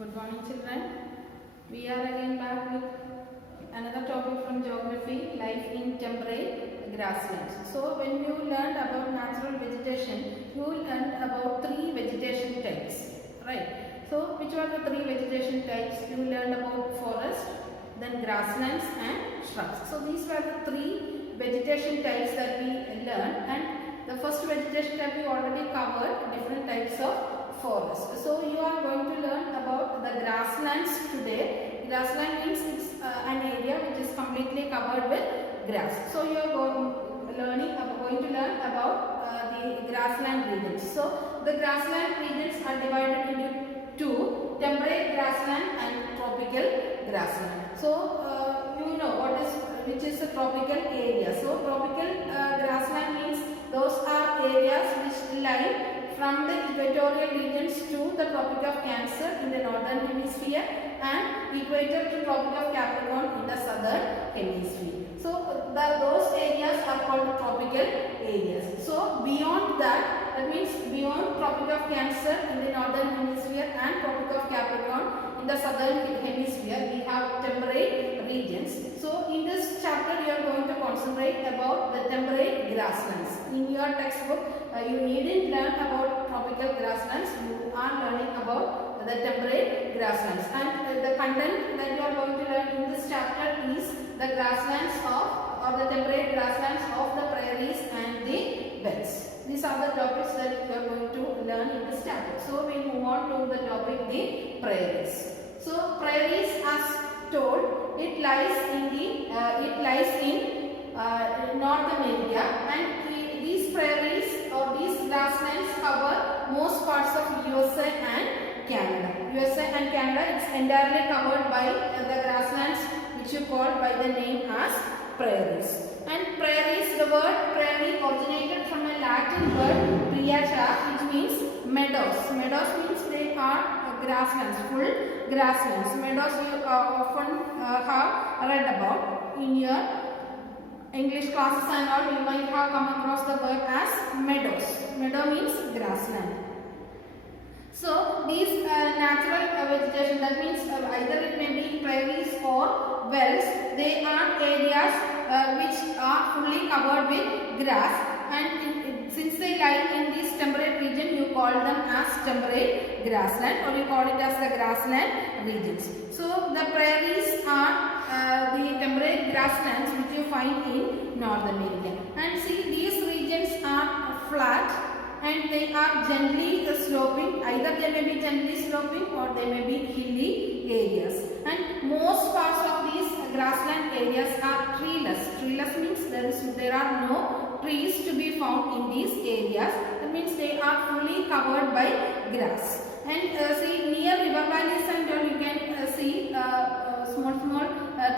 Good morning, children. We are again back with another topic from geography, life in temperate grasslands. So, when you learned about natural vegetation, you learned about three vegetation types, right? So, which are the three vegetation types? You learned about forest, then grasslands and shrubs. So, these were the three vegetation types that we learned, and the first vegetation type we already covered, different types of forest. So you are going to learn about the grasslands today. Grassland means it's an area which is completely covered with grass. So you are going to learn about the grassland regions. So the grassland regions are divided into two: temperate grassland and tropical grassland. So you know which is a tropical area. So tropical grassland means those are areas which lie from the equatorial regions to the Tropic of Cancer in the northern hemisphere and equator to Tropic of Capricorn in the southern hemisphere. So those areas are called tropical areas. So beyond that means beyond Tropic of Cancer in the northern hemisphere and Tropic of Capricorn in the southern hemisphere, we have temperate regions. So in this chapter you are going to concentrate about the temperate grasslands. In your textbook you needn't learn about tropical grasslands, you are learning about the temperate grasslands, and the content that you are going to learn in this chapter is the grasslands or the temperate grasslands of the prairies and the belts. These are the topics that we are going to learn in this chapter. So we move on to the topic, the prairies. So prairies, as told, it lies in North America, and these prairies or these grasslands cover most parts of USA and Canada. USA and Canada, it's entirely covered by the grasslands which you call by the name as prairies. And prairies, the word prairie originated from a Latin word priata, which means meadows. Meadows means they are grasslands, full grasslands. Meadows you often have read about in your English classes and all. You might have come across the word as meadows. Meadow means grassland. So these natural vegetation, that means either it may be prairies or wells, they are areas which are fully covered with grass, and since they lie in this temperate region, you call them as temperate grassland, or you call it as the grassland regions. So the prairies are the temperate grasslands which you find in North America, and see, these regions are flat and they are gently sloping. Either they may be gently sloping or they may be hilly areas, and most parts of these grassland areas are treeless. Treeless means there are no trees to be found in these areas. That means they are fully covered by grass. And see, near river valleys and all, you can see small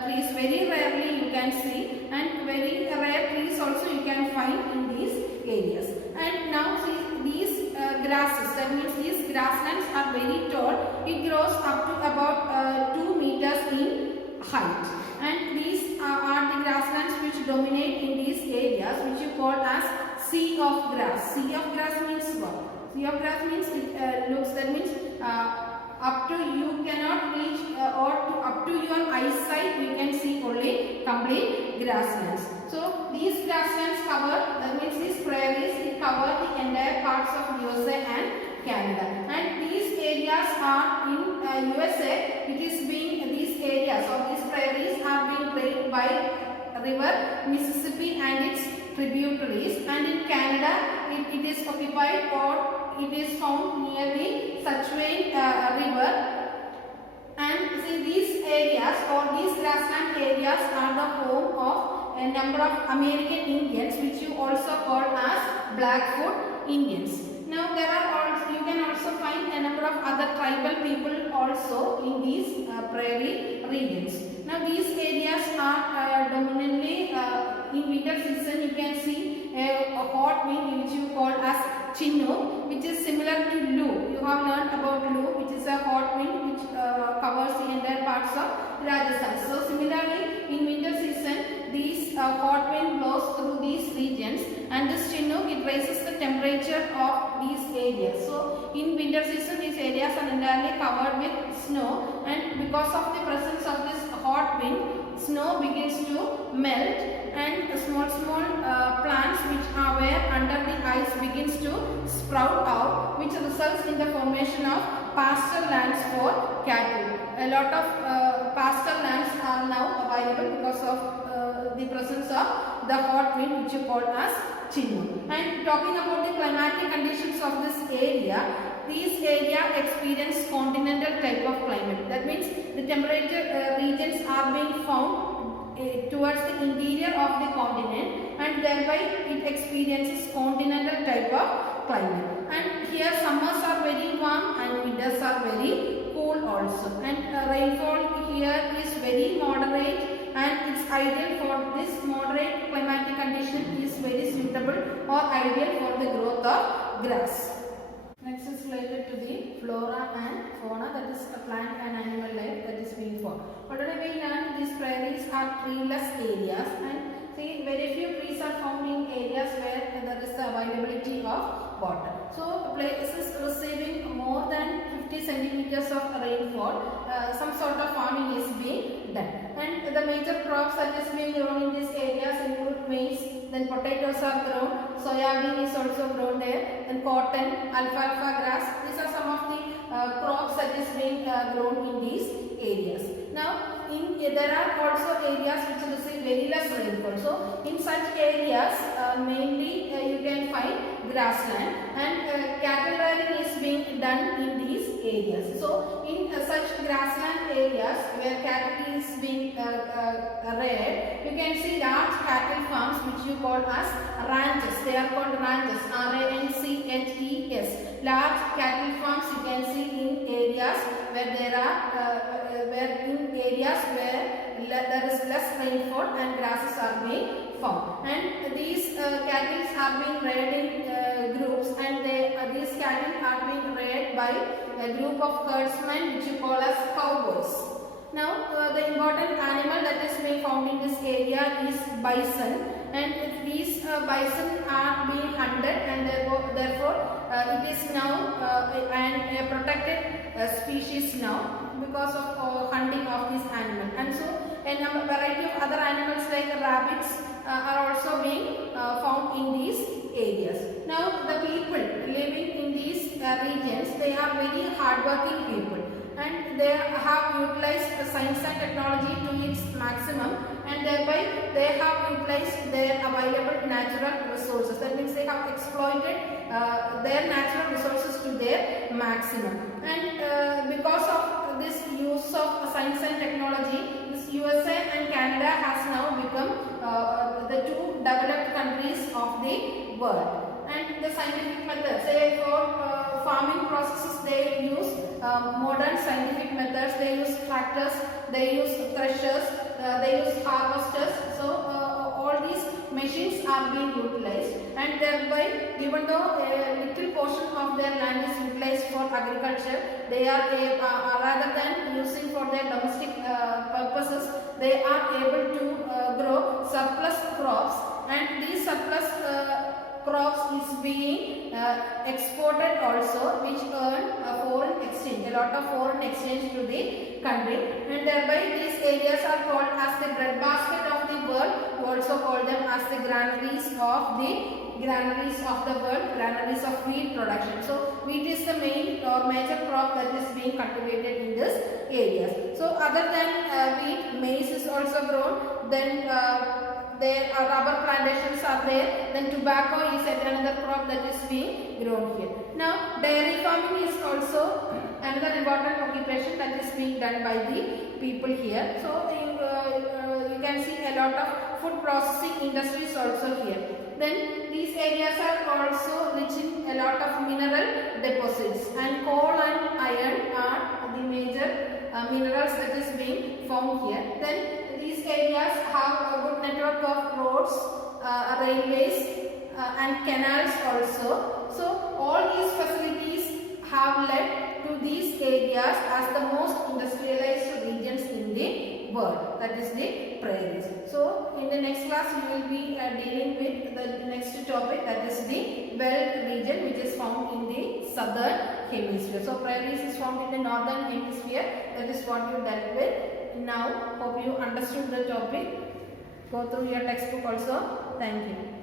trees. Very rarely you can see, and very rare trees also you can find in these areas. And now see, these grasses, that means these grasslands are very tall. It grows up to about 2 meters in height, and these are the grasslands which dominate in these areas, which you call as sea of grass. Sea of grass means what? Sea of grass means it looks, that means up to you cannot reach or up to your eyesight you can see only complete grasslands. So these grasslands cover, that means these prairies, it cover the entire parts of USA and Canada, and these areas are in USA. It is being, these areas or these prairies are being drained by river Mississippi and its tributaries, and in Canada it is occupied or it is found near the Saskatchewan River. And see, these areas or these grassland areas are the home of a number of American Indians, which you also call as Blackfoot Indians. Now there are also, you can also find a number of other tribal people also in these prairie regions. Now these areas are dominantly in winter season. You can see a hot wind which you call as Chinook, which is similar to Loo. You have learned about Loo, which is a hot wind which covers the entire parts of Rajasthan. So similarly, in winter season, these hot wind blows through these regions, and this Chinook, it raises the temperature of these areas. So in winter season these areas are entirely covered with snow, and because of the presence of this hot wind, snow begins to melt, and small plants which are where under the ice begins to sprout out, which results in the formation of pasture lands for cattle. A lot of pasture lands are now available because of the presence of the hot wind, which you call as Chinook. And talking about the climatic conditions of this area, these areas experience continental type of climate. That means the temperature regions are being found towards the interior of the continent, and thereby it experiences continental type of climate. And here summers are very warm and winters are very cool also, and rainfall here is very moderate, and it's ideal for this moderate climatic condition is very suitable or ideal for the growth of grass. Next is related to the flora and fauna, that is a plant and animal life that is being formed. Already we learned these prairies are treeless areas, and see very few trees are found in areas where there is the availability of water. So places receiving more than 50 centimeters of rainfall, some sort of farming is being done. And the major crops that is being grown in these areas include maize, then potatoes are grown, soybean is also grown there, then cotton, alfalfa grass. These are some of the crops that is being grown in these areas. Now there are also areas which receive very less rainfall. So in such areas mainly you can find grassland, and cattle rearing is being done in these areas. So in such grassland areas where cattle is being reared, you can see large cattle farms which you call as ranches. They are called ranches, R-A-N-C-H-E-S. Large cattle farms you can see in areas where there are there is less rainfall and grasses are being found. And these cattle are being reared in groups, and these cattle are being reared by a group of herdsmen which you call as cowboys. Now the important animal that is being found in this area is bison, and these bison are being hunted, and therefore it is now a protected species now because of hunting of this animal. And so a variety of other animals like rabbits are also being found in these areas. Now the people living in these regions, they are very hardworking people, and they have utilized science and technology to its maximum, and thereby they have utilized their available natural resources. That means they have exploited their natural resources to their maximum. And because of this use of science and technology, this USA and Canada has now become the two developed countries of the world. And the scientific methods, say for farming processes, they use modern scientific methods. They use tractors, they use threshers, they use harvesters. So all these machines are being utilized, and thereby, even though a little portion of their land is utilized for agriculture, they are rather than using for their domestic purposes, they are able to grow surplus crops, and these surplus crops is being exported also, which earn a foreign exchange, a lot of foreign exchange to the country, and thereby these areas are called as the breadbasket of the world. We also call them as the granaries of the world, granaries of wheat production. So wheat is the main or major crop that is being cultivated in this areas. So other than wheat, maize is also grown, then there are rubber plantations are there, then tobacco is another crop that is being grown here. Now dairy farming is also another important occupation that is being done by the people here. So you can see a lot of food processing industries also here. Then these areas are also rich in a lot of mineral deposits, and coal and iron are the major minerals that is being found here. Then these areas have a good network of roads, railways and canals also. So all these facilities have led to these areas as the most industrialized regions in the world. That is the prairies. So in the next class you will be dealing with the next topic, that is the belt region, which is found in the southern hemisphere. So prairies is found in the northern hemisphere. That is what you dealt with. Now hope you understood the topic. Go through your textbook also. Thank you.